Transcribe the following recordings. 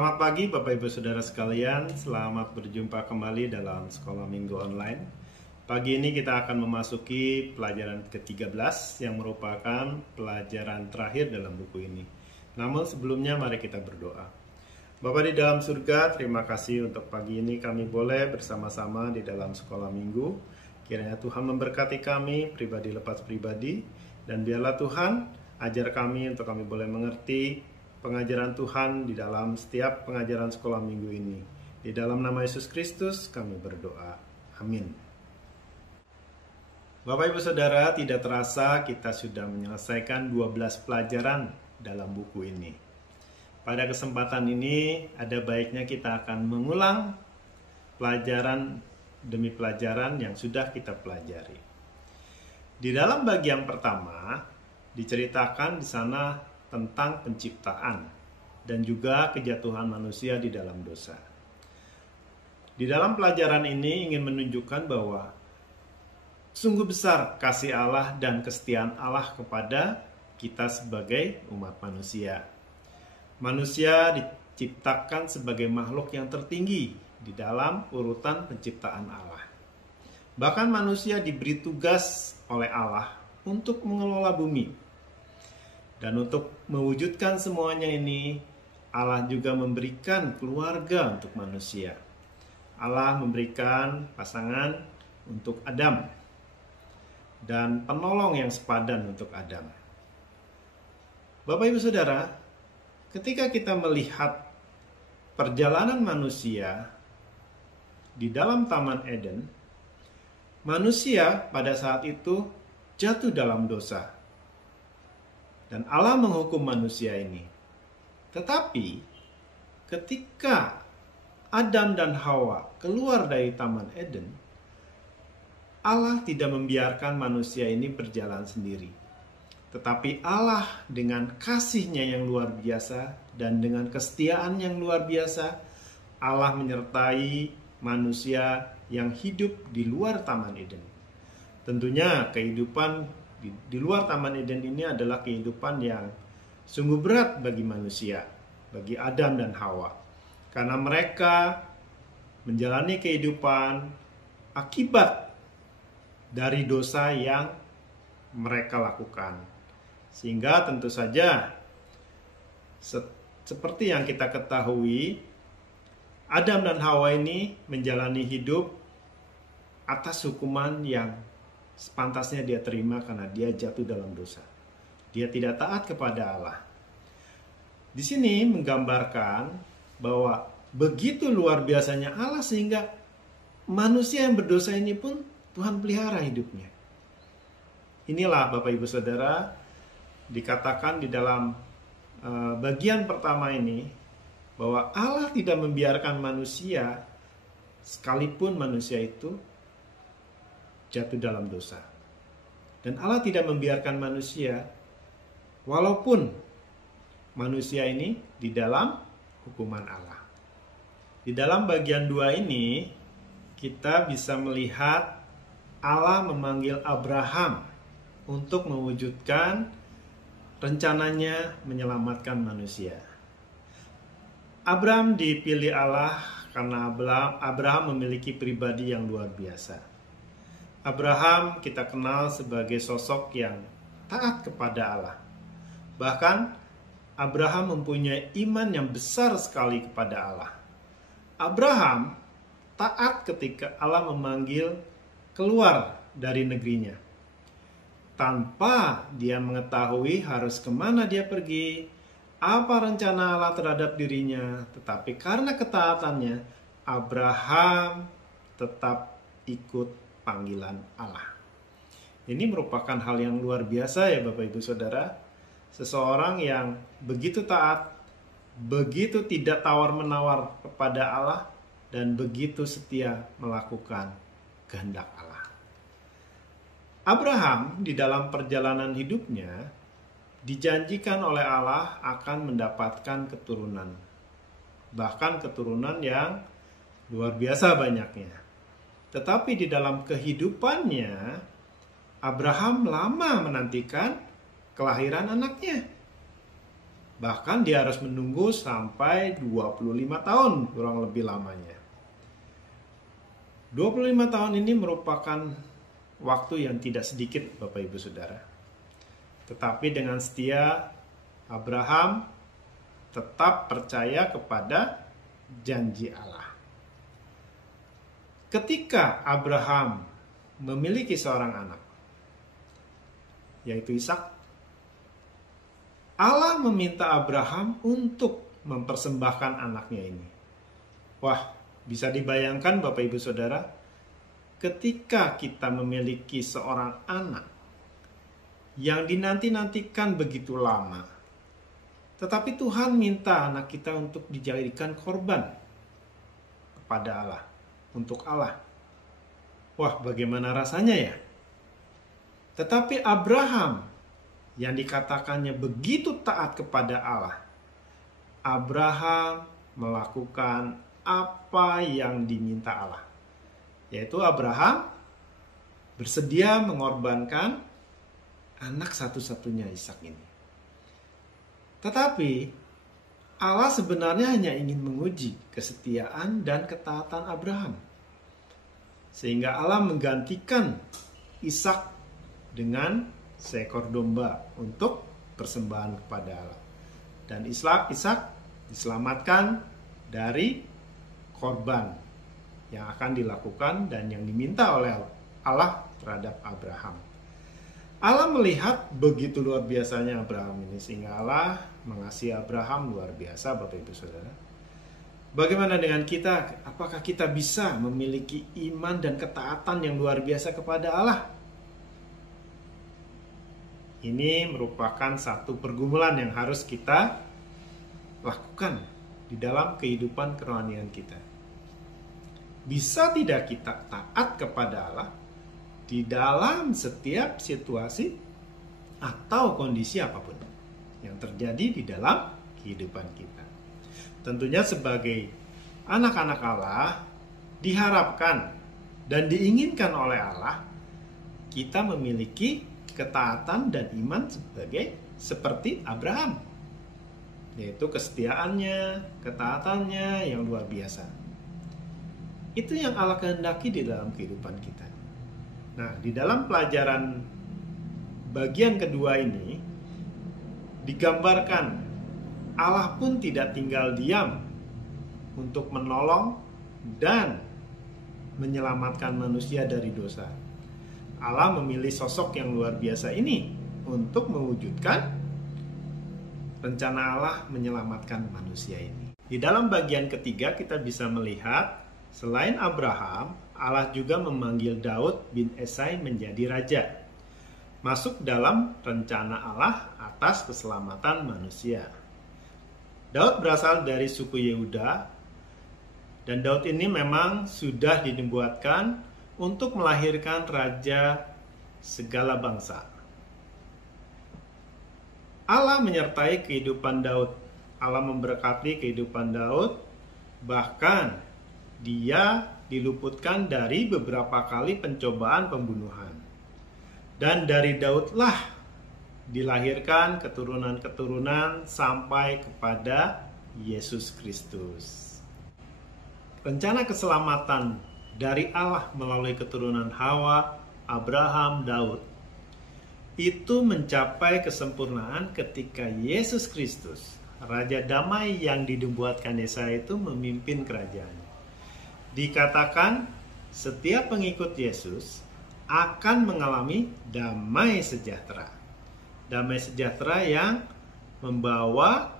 Selamat pagi Bapak Ibu Saudara sekalian, selamat berjumpa kembali dalam Sekolah Minggu Online. Pagi ini kita akan memasuki pelajaran ke-13 yang merupakan pelajaran terakhir dalam buku ini. Namun sebelumnya mari kita berdoa. Bapa di dalam surga, terima kasih untuk pagi ini kami boleh bersama-sama di dalam Sekolah Minggu. Kiranya Tuhan memberkati kami, pribadi lepas pribadi, dan biarlah Tuhan ajar kami untuk kami boleh mengerti pengajaran Tuhan di dalam setiap pengajaran sekolah minggu ini. Di dalam nama Yesus Kristus kami berdoa. Amin. Bapak Ibu Saudara, tidak terasa kita sudah menyelesaikan 12 pelajaran dalam buku ini. Pada kesempatan ini ada baiknya kita akan mengulang pelajaran demi pelajaran yang sudah kita pelajari. Di dalam bagian pertama diceritakan di sana tentang penciptaan dan juga kejatuhan manusia di dalam dosa. Di dalam pelajaran ini ingin menunjukkan bahwa sungguh besar kasih Allah dan kesetiaan Allah kepada kita sebagai umat manusia. Manusia diciptakan sebagai makhluk yang tertinggi di dalam urutan penciptaan Allah. Bahkan manusia diberi tugas oleh Allah untuk mengelola bumi. Dan untuk mewujudkan semuanya ini, Allah juga memberikan keluarga untuk manusia. Allah memberikan pasangan untuk Adam dan penolong yang sepadan untuk Adam. Bapak Ibu Saudara, ketika kita melihat perjalanan manusia di dalam Taman Eden, manusia pada saat itu jatuh dalam dosa. Dan Allah menghukum manusia ini. Tetapi ketika Adam dan Hawa keluar dari Taman Eden, Allah tidak membiarkan manusia ini berjalan sendiri. Tetapi Allah dengan kasih-Nya yang luar biasa dan dengan kesetiaan yang luar biasa, Allah menyertai manusia yang hidup di luar Taman Eden. Tentunya kehidupan di luar Taman Eden ini adalah kehidupan yang sungguh berat bagi manusia, bagi Adam dan Hawa. Karena mereka menjalani kehidupan akibat dari dosa yang mereka lakukan. Sehingga tentu saja seperti yang kita ketahui, Adam dan Hawa ini menjalani hidup atas hukuman yang sepantasnya dia terima karena dia jatuh dalam dosa. Dia tidak taat kepada Allah. Di sini menggambarkan bahwa begitu luar biasanya Allah sehingga manusia yang berdosa ini pun Tuhan pelihara hidupnya. Inilah Bapak Ibu Saudara, dikatakan di dalam bagian pertama ini bahwa Allah tidak membiarkan manusia sekalipun manusia itu jatuh dalam dosa. Dan Allah tidak membiarkan manusia walaupun manusia ini di dalam hukuman Allah. Di dalam bagian 2 ini kita bisa melihat Allah memanggil Abraham untuk mewujudkan rencananya menyelamatkan manusia. Abraham dipilih Allah karena Abraham memiliki pribadi yang luar biasa. Abraham kita kenal sebagai sosok yang taat kepada Allah. Bahkan Abraham mempunyai iman yang besar sekali kepada Allah. Abraham taat ketika Allah memanggil keluar dari negerinya. Tanpa dia mengetahui harus kemana dia pergi, apa rencana Allah terhadap dirinya. Tetapi karena ketaatannya, Abraham tetap ikut panggilan Allah. Ini merupakan hal yang luar biasa ya Bapak Ibu Saudara. Seseorang yang begitu taat, begitu tidak tawar-menawar kepada Allah, dan begitu setia melakukan kehendak Allah. Abraham di dalam perjalanan hidupnya dijanjikan oleh Allah akan mendapatkan keturunan. Bahkan keturunan yang luar biasa banyaknya. Tetapi di dalam kehidupannya, Abraham lama menantikan kelahiran anaknya. Bahkan dia harus menunggu sampai 25 tahun kurang lebih lamanya. 25 tahun ini merupakan waktu yang tidak sedikit Bapak Ibu Saudara. Tetapi dengan setia Abraham tetap percaya kepada janji Allah. Ketika Abraham memiliki seorang anak, yaitu Ishak, Allah meminta Abraham untuk mempersembahkan anaknya ini. Wah, bisa dibayangkan Bapak Ibu Saudara, ketika kita memiliki seorang anak yang dinanti-nantikan begitu lama, tetapi Tuhan minta anak kita untuk dijadikan korban kepada Allah, untuk Allah. Wah, bagaimana rasanya ya? Tetapi Abraham yang dikatakannya begitu taat kepada Allah, Abraham melakukan apa yang diminta Allah, yaitu Abraham bersedia mengorbankan anak satu-satunya Ishak ini. Tetapi Allah sebenarnya hanya ingin menguji kesetiaan dan ketaatan Abraham, sehingga Allah menggantikan Ishak dengan seekor domba untuk persembahan kepada Allah. Dan Ishak diselamatkan dari korban yang akan dilakukan dan yang diminta oleh Allah terhadap Abraham. Allah melihat begitu luar biasanya Abraham ini, sehingga Allah mengasihi Abraham luar biasa Bapak Ibu Saudara. Bagaimana dengan kita? Apakah kita bisa memiliki iman dan ketaatan yang luar biasa kepada Allah? Ini merupakan satu pergumulan yang harus kita lakukan di dalam kehidupan kerohanian kita. Bisa tidak kita taat kepada Allah di dalam setiap situasi atau kondisi apapun yang terjadi di dalam kehidupan kita? Tentunya sebagai anak-anak Allah, diharapkan dan diinginkan oleh Allah kita memiliki ketaatan dan iman seperti Abraham, yaitu kesetiaannya, ketaatannya yang luar biasa. Itu yang Allah kehendaki di dalam kehidupan kita. Nah, di dalam pelajaran bagian kedua ini digambarkan Allah pun tidak tinggal diam untuk menolong dan menyelamatkan manusia dari dosa. Allah memilih sosok yang luar biasa ini untuk mewujudkan rencana Allah menyelamatkan manusia ini. Di dalam bagian ketiga kita bisa melihat selain Abraham, Allah juga memanggil Daud bin Esai menjadi raja, masuk dalam rencana Allah atas keselamatan manusia. Daud berasal dari suku Yehuda, dan Daud ini memang sudah dinubuatkan untuk melahirkan raja segala bangsa. Allah menyertai kehidupan Daud. Allah memberkati kehidupan Daud, bahkan dia diluputkan dari beberapa kali pencobaan pembunuhan. Dan dari Daudlah dilahirkan keturunan-keturunan sampai kepada Yesus Kristus. Rencana keselamatan dari Allah melalui keturunan Hawa, Abraham, Daud itu mencapai kesempurnaan ketika Yesus Kristus, Raja Damai yang dinubuatkan Yesaya itu memimpin kerajaan. Dikatakan setiap pengikut Yesus akan mengalami damai sejahtera. Damai sejahtera yang membawa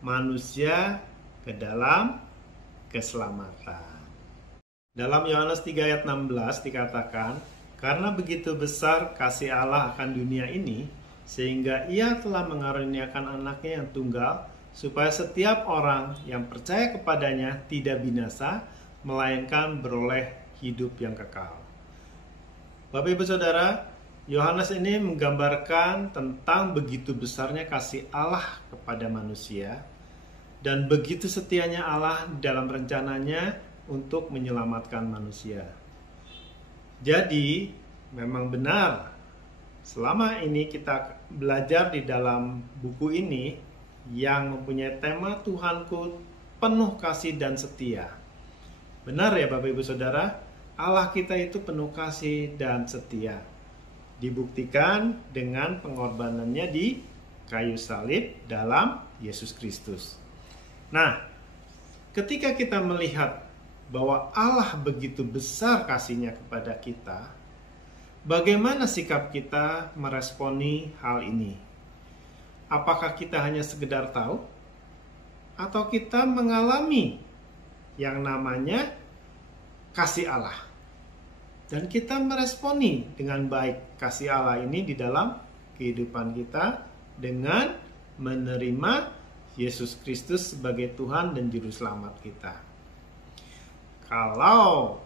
manusia ke dalam keselamatan. Dalam Yohanes 3 ayat 16 dikatakan, karena begitu besar kasih Allah akan dunia ini, sehingga ia telah mengaruniakan anaknya yang tunggal, supaya setiap orang yang percaya kepadanya tidak binasa, melainkan beroleh hidup yang kekal. Bapak Ibu Saudara, Yohanes ini menggambarkan tentang begitu besarnya kasih Allah kepada manusia, dan begitu setianya Allah dalam rencananya untuk menyelamatkan manusia. Jadi, memang benar, selama ini kita belajar di dalam buku ini, yang mempunyai tema Tuhanku penuh kasih dan setia. Benar ya Bapak Ibu Saudara, Allah kita itu penuh kasih dan setia. Dibuktikan dengan pengorbanannya di kayu salib dalam Yesus Kristus. Nah, ketika kita melihat bahwa Allah begitu besar kasihnya kepada kita, bagaimana sikap kita meresponi hal ini? Apakah kita hanya sekedar tahu? Atau kita mengalami yang namanya kasih Allah? Dan kita meresponi dengan baik kasih Allah ini di dalam kehidupan kita dengan menerima Yesus Kristus sebagai Tuhan dan Juru Selamat kita. Kalau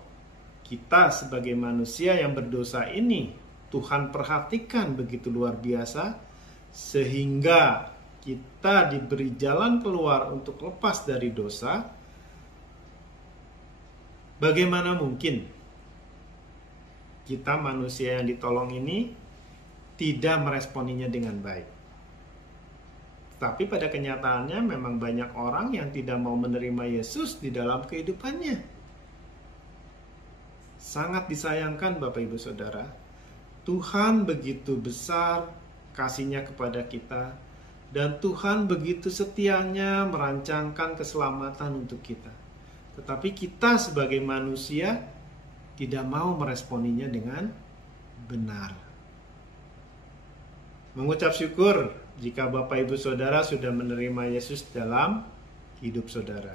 kita sebagai manusia yang berdosa ini Tuhan perhatikan begitu luar biasa, sehingga kita diberi jalan keluar untuk lepas dari dosa, bagaimana mungkin kita manusia yang ditolong ini tidak meresponinya dengan baik? Tapi pada kenyataannya memang banyak orang yang tidak mau menerima Yesus di dalam kehidupannya. Sangat disayangkan Bapak Ibu Saudara, Tuhan begitu besar kasihnya kepada kita, dan Tuhan begitu setianya merancangkan keselamatan untuk kita. Tetapi kita sebagai manusia tidak mau meresponinya dengan benar. Mengucap syukur jika Bapak Ibu Saudara sudah menerima Yesus dalam hidup saudara.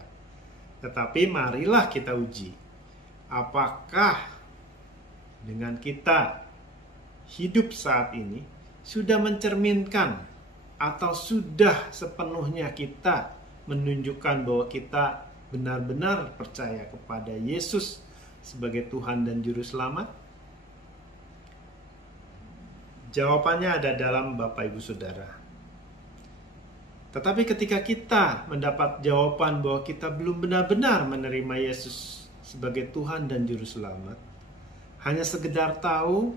Tetapi marilah kita uji, apakah dengan kita hidup saat ini sudah mencerminkan atau sudah sepenuhnya kita menunjukkan bahwa kita benar-benar percaya kepada Yesus sebagai Tuhan dan Juru Selamat? Jawabannya ada dalam Bapak Ibu Saudara. Tetapi ketika kita mendapat jawaban bahwa kita belum benar-benar menerima Yesus sebagai Tuhan dan Juru Selamat, hanya sekedar tahu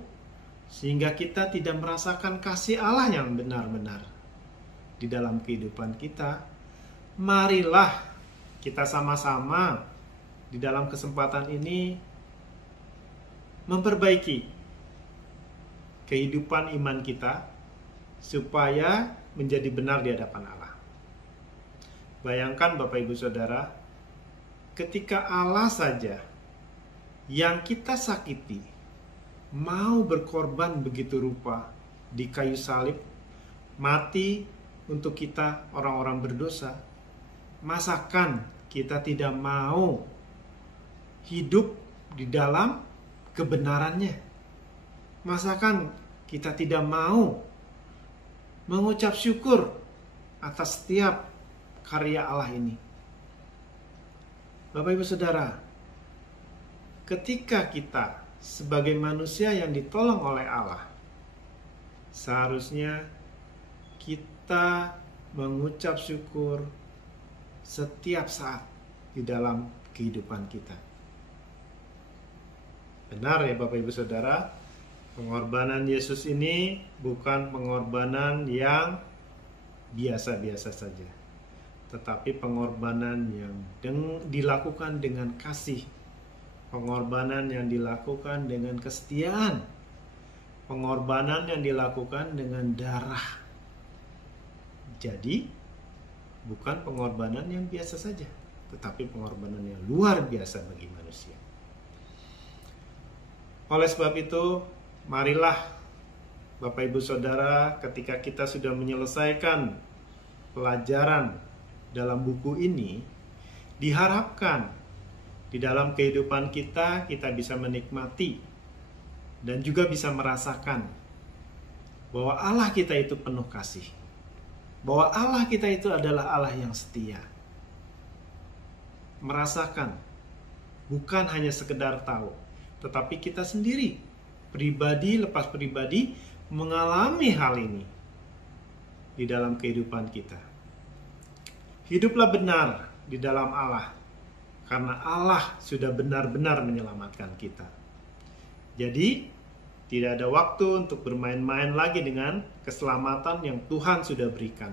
sehingga kita tidak merasakan kasih Allah yang benar-benar di dalam kehidupan kita, marilah kita sama-sama di dalam kesempatan ini memperbaiki kehidupan iman kita supaya menjadi benar di hadapan Allah. Bayangkan Bapak Ibu Saudara, ketika Allah saja yang kita sakiti mau berkorban begitu rupa di kayu salib, mati untuk kita orang-orang berdosa, masakan kita tidak mau hidup di dalam kebenarannya? Masakan kita tidak mau mengucap syukur atas setiap karya Allah ini? Bapak Ibu Saudara, ketika kita sebagai manusia yang ditolong oleh Allah, seharusnya kita mengucap syukur setiap saat di dalam kehidupan kita. Benar ya Bapak Ibu Saudara, pengorbanan Yesus ini bukan pengorbanan yang biasa-biasa saja, tetapi pengorbanan yang dilakukan dengan kasih, pengorbanan yang dilakukan dengan kesetiaan, pengorbanan yang dilakukan dengan darah. Jadi bukan pengorbanan yang biasa saja, tetapi pengorbanan yang luar biasa bagi manusia. Oleh sebab itu, marilah Bapak Ibu Saudara, ketika kita sudah menyelesaikan pelajaran dalam buku ini, diharapkan di dalam kehidupan kita bisa menikmati dan juga bisa merasakan bahwa Allah kita itu penuh kasih, bahwa Allah kita itu adalah Allah yang setia. Merasakan, bukan hanya sekedar tahu, tetapi kita sendiri pribadi lepas pribadi mengalami hal ini di dalam kehidupan kita. Hiduplah benar di dalam Allah, karena Allah sudah benar-benar menyelamatkan kita. Jadi tidak ada waktu untuk bermain-main lagi dengan keselamatan yang Tuhan sudah berikan.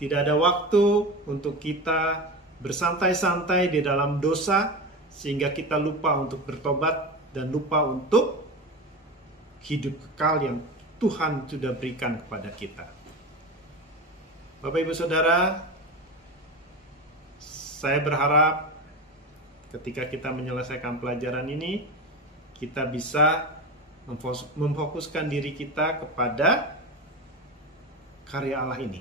Tidak ada waktu untuk kita bersantai-santai di dalam dosa sehingga kita lupa untuk bertobat dan lupa untuk hidup kekal yang Tuhan sudah berikan kepada kita. Bapak Ibu Saudara, saya berharap ketika kita menyelesaikan pelajaran ini, kita bisa memfokuskan diri kita kepada karya Allah ini.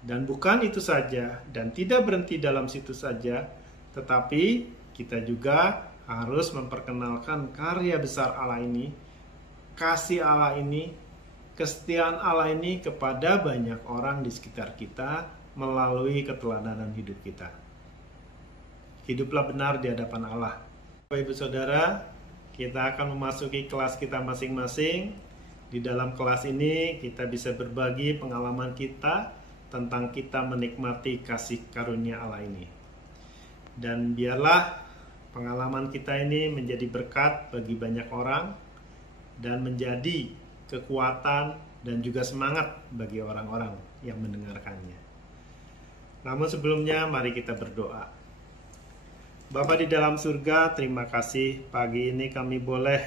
Dan bukan itu saja, dan tidak berhenti dalam situ saja, tetapi kita juga harus memperkenalkan karya besar Allah ini, kasih Allah ini, kesetiaan Allah ini kepada banyak orang di sekitar kita melalui keteladanan hidup kita. Hiduplah benar di hadapan Allah. Bapak Ibu Saudara, kita akan memasuki kelas kita masing-masing. Di dalam kelas ini kita bisa berbagi pengalaman kita tentang kita menikmati kasih karunia Allah ini. Dan biarlah pengalaman kita ini menjadi berkat bagi banyak orang dan menjadi kekuatan dan juga semangat bagi orang-orang yang mendengarkannya. Namun sebelumnya mari kita berdoa. Bapa di dalam surga, terima kasih pagi ini kami boleh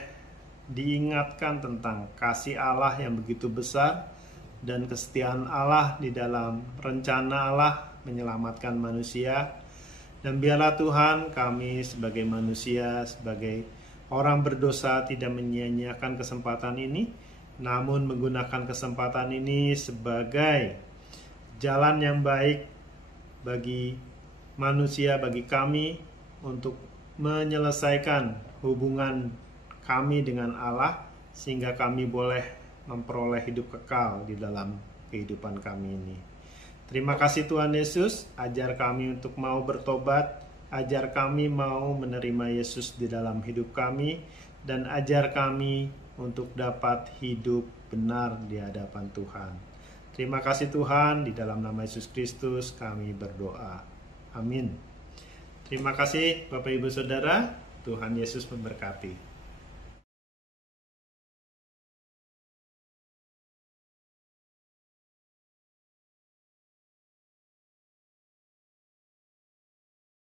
diingatkan tentang kasih Allah yang begitu besar dan kesetiaan Allah di dalam rencana Allah menyelamatkan manusia. Dan biarlah Tuhan, kami sebagai manusia, sebagai orang berdosa tidak menyia-nyiakan kesempatan ini, namun menggunakan kesempatan ini sebagai jalan yang baik bagi manusia, bagi kami, untuk menyelesaikan hubungan kami dengan Allah sehingga kami boleh memperoleh hidup kekal di dalam kehidupan kami ini. Terima kasih Tuhan Yesus, ajar kami untuk mau bertobat, ajar kami mau menerima Yesus di dalam hidup kami, dan ajar kami untuk dapat hidup benar di hadapan Tuhan. Terima kasih Tuhan, di dalam nama Yesus Kristus kami berdoa. Amin. Terima kasih Bapak Ibu Saudara, Tuhan Yesus memberkati.